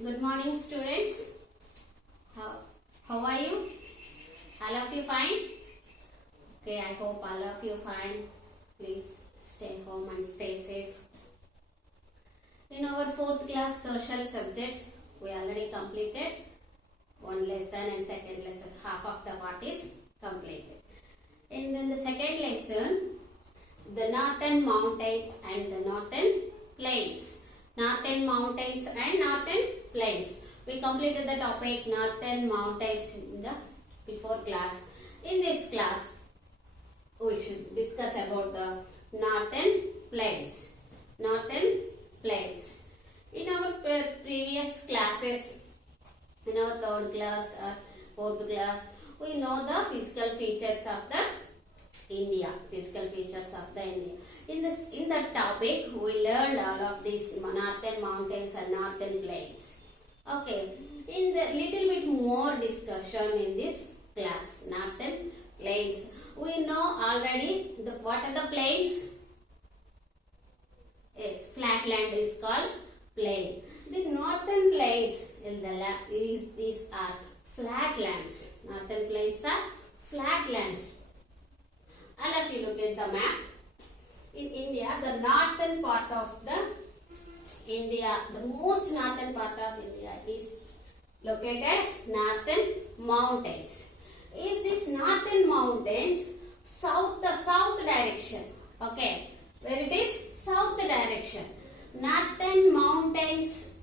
Good morning, students. How are you? All of you fine? Okay, I hope all of you fine. Please stay home and stay safe. In our 4th class social subject, we already completed one lesson and second lesson. Half of the part is completed. And then the second lesson, the Northern Mountains and the Northern Plains. Northern Mountains and Northern Plains. We completed the topic Northern Mountains in the before class. In this class, we should discuss about the Northern Plains. Northern Plains. In our previous classes, in our 3rd class or 4th class, we know the physical features of the India. Physical features of the India. In that topic, we learned all of these Northern Mountains and Northern Plains. Okay, in the little bit more discussion in this class, Northern Plains. We know already what are the plains? Yes, flat land is called plain. The Northern Plains these are flat lands. Northern Plains are flat lands. All of you look at the map. In India, the northern part of the most northern part of India is located Northern Mountains. Is this Northern Mountains the south direction? Okay, where it is south direction. Northern Mountains,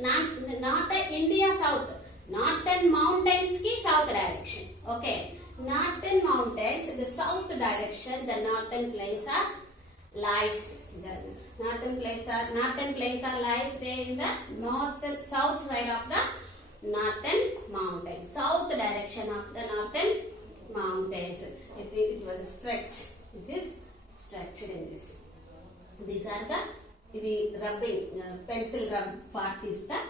not the India south. Northern Mountains ki south direction. Okay. Northern Mountains, the south direction, the Northern Plains are lies. The Northern Plains are lies there in the south side of the Northern Mountains. South direction of the Northern Mountains. It was a stretch. It is structured in this. These are the rubbing pencil rub part is the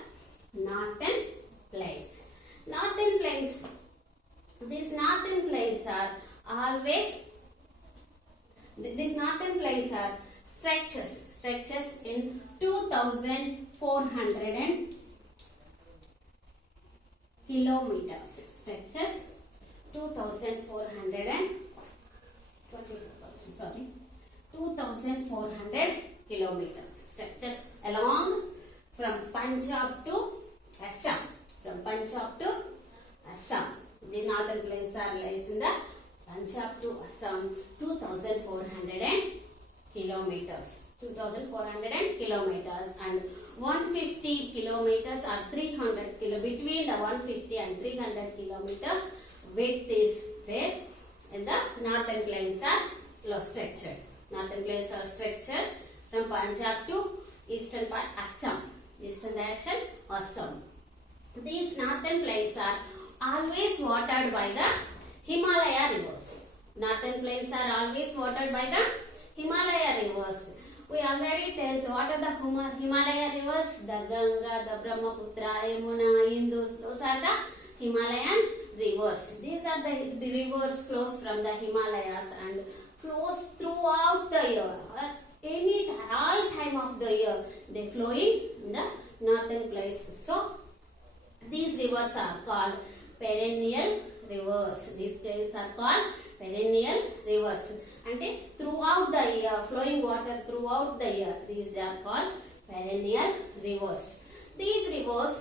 Northern Plains. Northern Plains. These Northern Plains are always, these Northern Plains are stretches in 2,400 kilometers. Stretches 2,400 kilometers. Stretches along from Punjab to Assam. From Punjab to Assam. The Northern Plains are lies in the Punjab to Assam, 2,400 kilometers. 2,400 kilometers and 150 kilometers or 300 between the 150 and 300 kilometers width is there. And the Northern Plains are structured. Northern Plains are structured from Punjab to eastern part Assam. Eastern direction Assam. These Northern Plains are always watered by the Himalaya rivers. Northern Plains are always watered by the Himalaya rivers. We already tell what are the Himalaya rivers? The Ganga, the Brahmaputra, Yamuna, Indus. Those are the Himalayan rivers. These are the rivers flows from the Himalayas and flows throughout the year. All time of the year they flow in the Northern Plains. So these rivers are called perennial rivers. These rivers are called perennial rivers. And throughout the year, flowing water throughout the year. These are called perennial rivers. These rivers,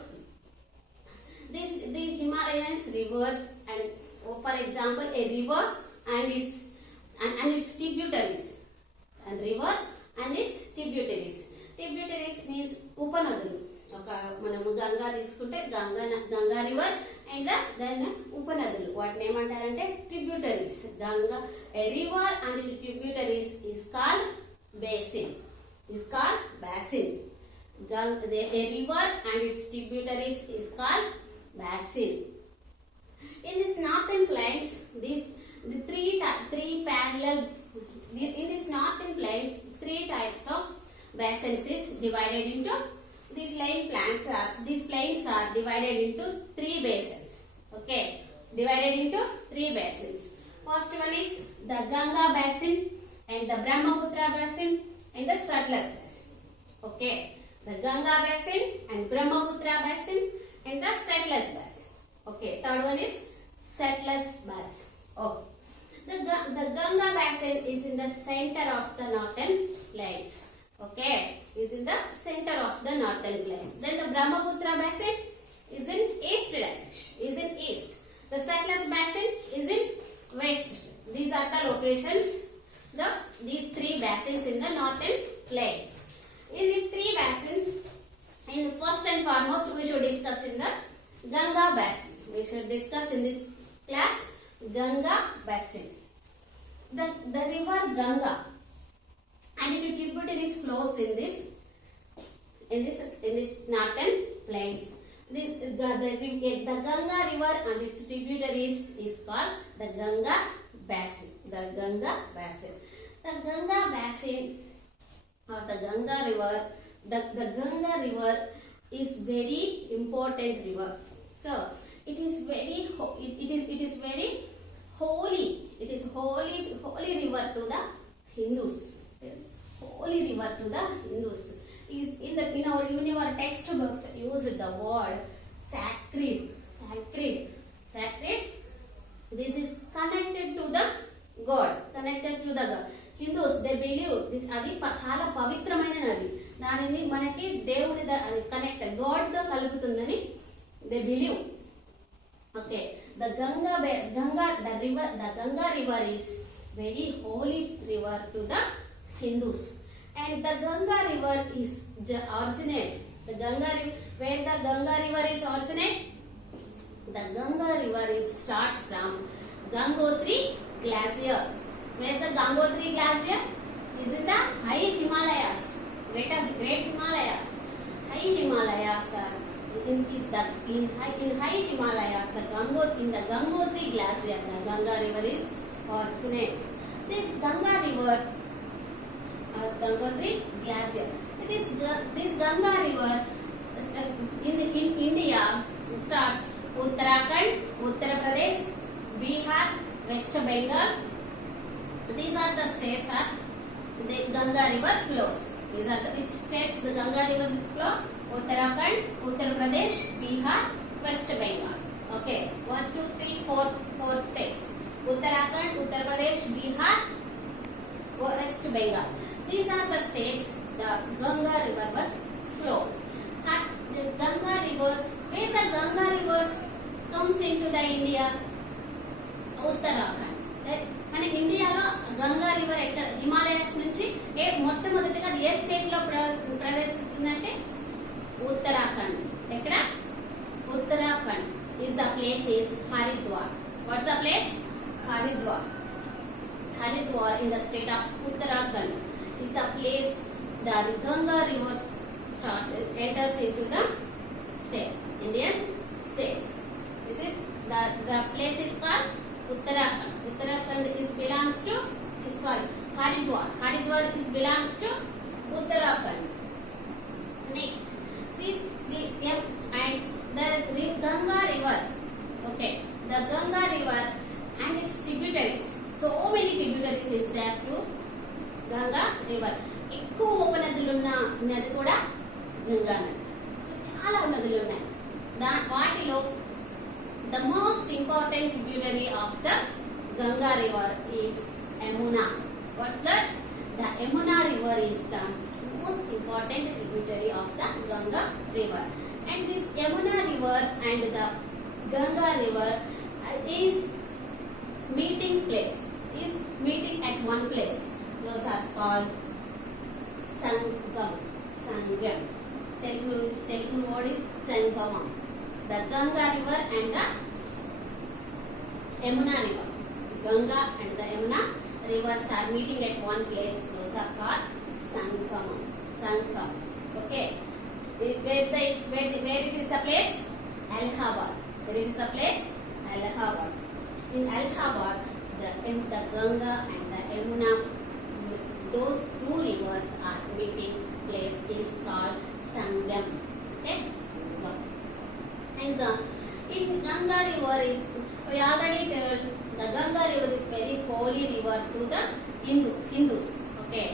the Himalayan rivers, and for example, a river and its tributaries. And river and its tributaries. Tributaries means upanadulu. మనము గంగా తీసుకుంటే Ganga river and then ఉపనదులు వాటిని ఏమంటారంటే tributaries. Ganga A river and tributaries is called basin. A river and its tributaries is called basin. In this Northern Plains, the three parallel. In this Northern Plains, 3 types of basins is divided into. These plains are divided into 3 basins. Okay, divided into 3 basins. First one is the Ganga basin and the Brahmaputra basin and the Satluj basin. Okay, the Ganga basin and Brahmaputra basin and the Satluj basin. Okay, third one is Satluj basin. Okay. The Ganga basin is in the center of the northern plains. Okay, is in the center of the northern plains. Then the Brahmaputra basin is in east direction. Is in east. The Satluj basin is in west. These are the locations. These three basins in the northern plains. In these three basins, in first and foremost, we should discuss in the Ganga basin. We should discuss in this class Ganga basin. The river Ganga and its tributaries flows in this northern plains. The Ganga river and its tributaries is called the Ganga basin. The Ganga basin. The Ganga basin or the Ganga river. The Ganga river is very important river. So it is very holy. It is holy river to the Hindus. It is holy river to the Hindus. In our textbooks use the word sacred. This is connected to the God. Hindus, they believe this adi చాలా పవిత్రమైన నది. దానిని మనకి దేవుడి connect God తో కలుపుతుందని they believe. Okay, the Ganga river is very holy river to the Hindus, and the Ganga river is originate. Where the Ganga river is originate? The Ganga river starts from Gangotri glacier. Where the Gangotri glacier is in the high Himalayas, great Himalayas. High Himalayas are in high Himalayas. In the Gangotri glacier, the Ganga river is originate. This Ganga river, Gangotri glacier. This Ganga river in India starts Uttarakhand, Uttar Pradesh, Bihar, West Bengal. These are the states that the Ganga river flows. These are which states the Ganga river flow? Uttarakhand, Uttar Pradesh, Bihar, West Bengal. Okay, 1, 2, 3, 4 states. Uttarakhand, Uttar Pradesh, Bihar, West Bengal. These are the states the Ganga river was flow. The Ganga river, where the Ganga rivers comes into the India, Uttarakhand. మన ఇండియాలో Ganga river ఎక్కడ హిమాలయస్ నుంచి మొట్టమొదటిగా ఏ state లో ప్రవేశిస్తుందంటే ఉత్తరాఖండ్. ఎక్కడ? Uttarakhand is the place is Haridwar. What's the place? Haridwar. Haridwar in the state of Uttarakhand is the place the Ganga river enters into the state, Indian state. This is the place is called Uttarakhand. Uttarakhand belongs to Haridwar. Haridwar belongs to Uttarakhand. Next, the Ganga river. Okay, the Ganga river and its tributaries. So many tributaries is there to Ganga river. ఎక్కువ ఉపనదులున్న నది కూడా గంగా నది. So చాలా నదులు ఉన్నాయి. వాటిలో the most important tributary of the Ganga river is Yamuna. What's that? The Yamuna river is the most important tributary of the Ganga river. And this Yamuna river and the Ganga river is meeting at one place. Those are called Sangam. Telugu word is Sangamam. The Ganga river and the Yamuna river. Ganga and the Yamuna rivers are meeting at one place. Those are called Sangam. Okay. Where it is the place? Allahabad. Where it is the place? Allahabad. In Allahabad, the Ganga and the Yamuna, those two rivers are meeting place is called Sangam. Okay, Sangam. And in Ganga river is, we already told, the Ganga river is very holy river to the Hindus. Okay,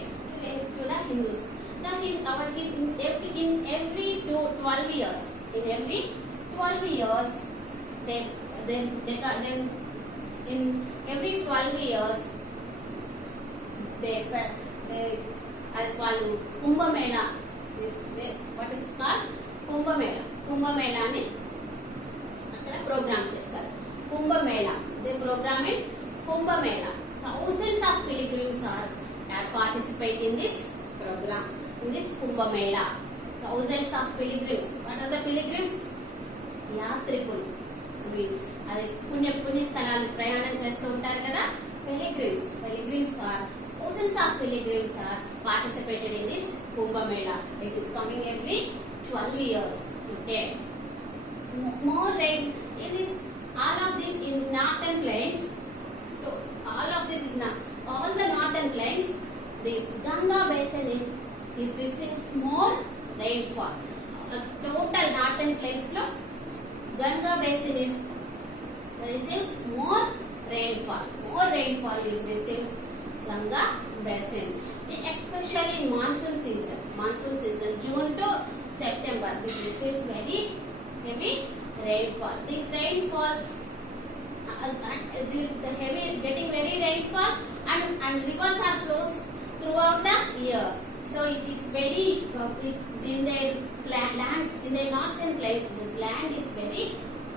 to the Hindus. in every 12 years, then in every 12 years they called Kumbh Mela. What is called Kumbh Mela? Kumbh Mela ni akkada program chestar. Kumbh Mela. They program in Kumbh Mela. Thousands of pilgrims are participate in this program, in this Kumbh Mela. Thousands of pilgrims. What are the pilgrims? Yatrikulu. అది పుణ్య స్థలాలకు ప్రయాణం చేస్తూ ఉంటారు కదా, pilgrims are thousands of pilgrims are participated in this Kumbh Mela. It is coming every 12 years. Okay, more rain. It is all of this in northern plains. So all of this is all the northern plains. This Ganga basin is receives more rainfall. Total northern plains lo Ganga basin is receives more rainfall. More rainfall is receives Ganga basin, especially in monsoon season. June to September, this receives very heavy rainfall. This rainfall, the heavy getting very rainfall, and rivers are flows throughout the year. So it is very in their lands, in their northern place, this land is very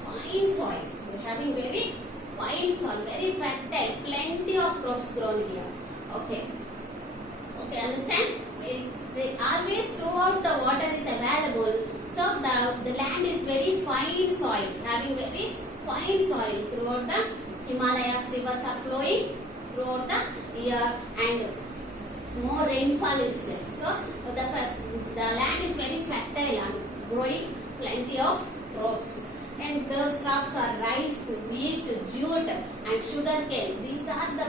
fine soil. We are having very fine soil, very fertile, plenty of crops grown here. Okay, understand? They always throughout the water is available, so the land is very fine soil, having very fine soil throughout the Himalayas. Rivers are flowing throughout the year, and more rainfall is there. So the land is very fertile and growing plenty of crops. And those crops are rice, wheat, jute, and sugarcane. These are the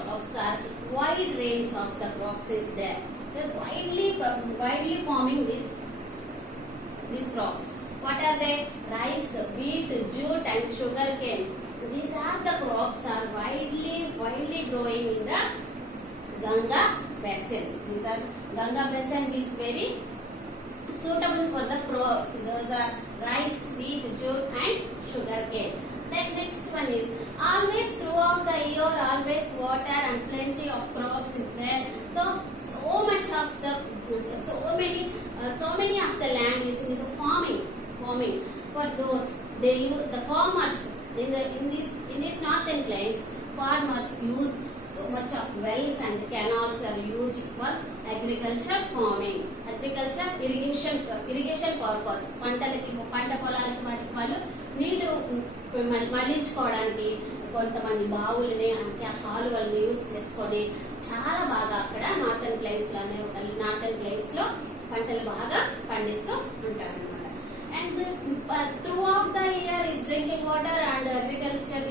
crops. Are wide range of the crops is there. So widely forming these crops. What are they? Rice, wheat, jute, and sugarcane. These are the crops are widely growing in the Ganga basin. Ganga basin is very suitable for the crops. Those are rice, wheat, jute, and sugarcane. Then next one is always throughout the year, always water and plenty of crops is there. So many of the land using the farming. For those they use the farmers in this northern plains. Farmers use so much of wells and canals are used for agriculture farming, irrigation purpose. పంట పొలాలకు వాటికి వాళ్ళు నీళ్లు మళ్లించుకోవడానికి కొంతమంది బావులని అంటే ఆ కాలువలను use చేసుకొని చాలా బాగా అక్కడ నార్థన్ ప్లేస్ లో పంటలు బాగా పండిస్తూ ఉంటారు అన్నమాట. And throughout the year is drinking water and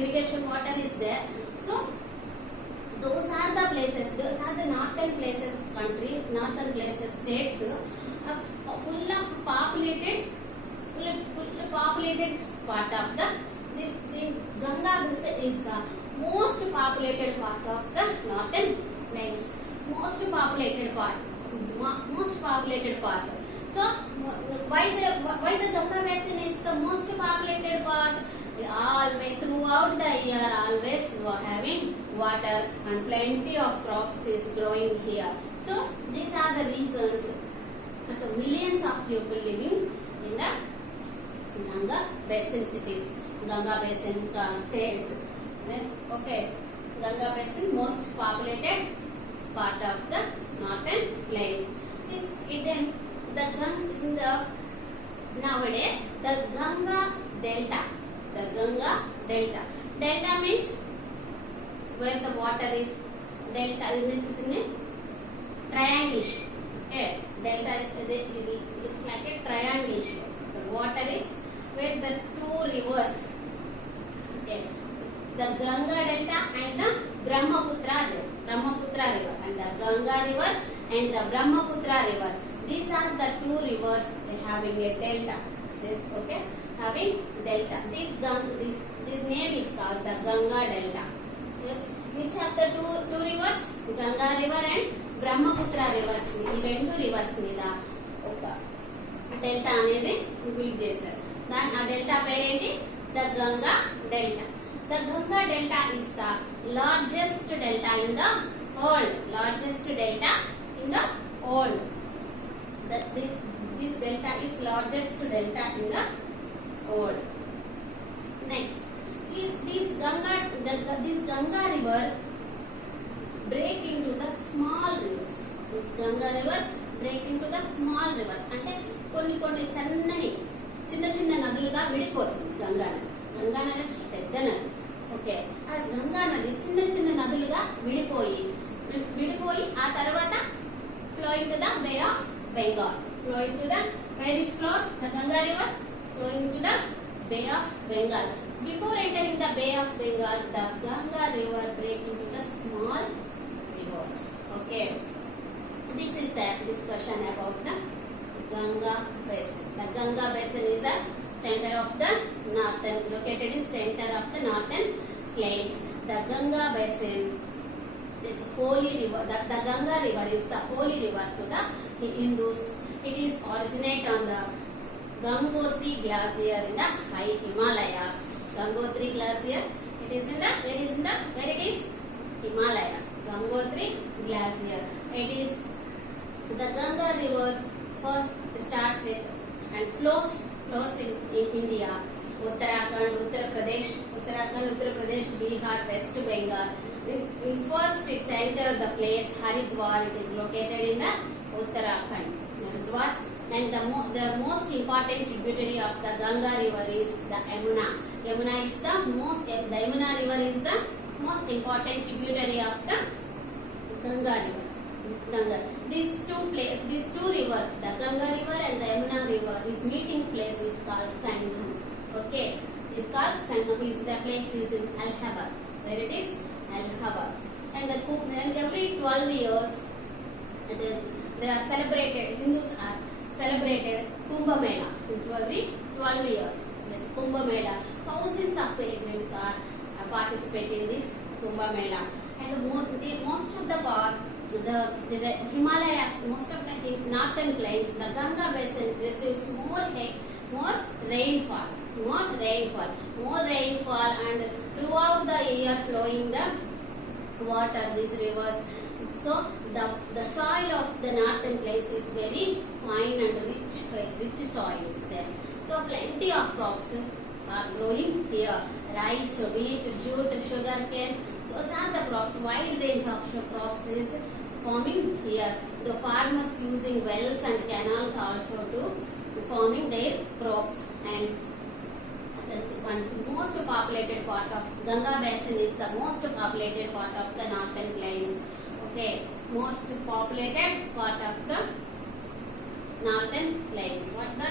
irrigation water is there. So those are the places, those are the northern places, countries, northern places, states full of populated part of the Ganga basin is the most populated part of the northern plains. Most populated part. So why the Ganga basin is the most populated part? Always throughout the year, always having water and plenty of crops is growing here. So these are the reasons that millions of people living in the Ganga basin cities, Ganga basin states. Yes, okay. Ganga basin most populated part of the northern plains. Nowadays the Ganga Delta. Delta means where the water is delta is in a triangle shape. Okay, delta is it looks like a triangle shape. The water is where the two rivers. Okay, the Ganga Delta and the Brahmaputra river, and the Ganga river and the Brahmaputra river. These are the two rivers having a delta. This okay. Having delta. This name is called the Ganga Delta. which of the two rivers? Ganga river and Brahmaputra rivers. ఈ రెండు reverse మీద ఒక delta అనేది build చేశారు. దాని ఆ delta పేరేంటి? The Ganga delta. The Ganga delta is the largest delta in the world. Largest delta in the world. This delta is largest delta in the world. Next, this Ganga river break into the small rivers. This Ganga river break into the small rivers. అంటే కొన్ని సన్నని చిన్న నదులుగా విడిపోతుంది గంగా నది. గంగా నది పెద్ద నది. Okay, ఆ గంగా నది చిన్న నదులుగా విడిపోయి ఆ తర్వాత flowing to the Bay of Bengal. Flowing to the, where it flows, the Ganga river flowing to the Bay of Bengal. Before entering the Bay of Bengal, the Ganga river break into the small rivers. Okay, this is the discussion about the Ganga basin. The Ganga basin is the center of the northern, located in center of the northern plains. The Ganga basin is holy river. The Ganga river is the holy river to the Hindus. It is originate on the Gangotri glacier in the high Himalayas. Gangotri glacier. It is in the where it is? Himalayas. Gangotri glacier. It is the Ganga river first starts with and flows in India. Uttarakhand, Uttar Pradesh, Bihar, West Bengal. First it enters the place Haridwar. It is located in the Uttarakhand. Haridwar. And the most important tributary of the Ganga river is the Yamuna. Yamuna river is the most important tributary of the Ganga river. These two rivers, the Ganga river and the Yamuna river, his meeting place is called Sangam. Okay, it is called Sangam. The place is in Allahabad. Where it is? Allahabad. And every 12 years, they are celebrated. Hindus are celebrated Kumbh Mela. Every 12 years, yes, Kumbh Mela. Thousands of pilgrims are participate in this Kumbh Mela. And most of the part, the Himalayas, most of the northern plains, the Ganga basin receives more rainfall, and throughout the year flowing the water, these rivers. So the soil of the northern place is very fine and rich soil is there. So plenty of crops are growing here. Rice, wheat, jute, sugar cane. Those are the crops. Wide range of crops is farming here. The farmers using wells and canals also to farming their crops. And one most populated part of Ganga basin is the most populated part of the northern plains. Okay, most populated part of the northern plains. What the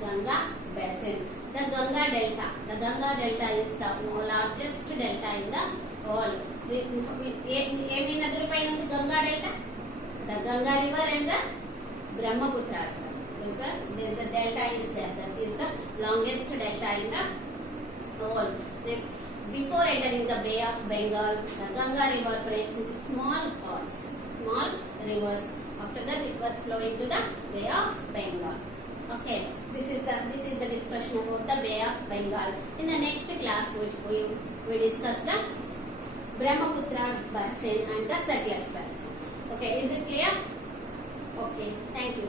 Ganga basin? The Ganga delta. The Ganga delta is the largest delta in the world. Any other kind of Ganga delta? The Ganga river and the Brahmaputra river. The delta is there. That is the longest delta in the world. Next, before entering the Bay of Bengal, the Ganga river breaks into small parts, small rivers. After that, it was flowing to the Bay of Bengal. Okay, this is the discussion about the Bay of Bengal. In the next class, we discuss the Brahmaputra basin and the Sutlej basin. Okay, is it clear? Okay, thank you.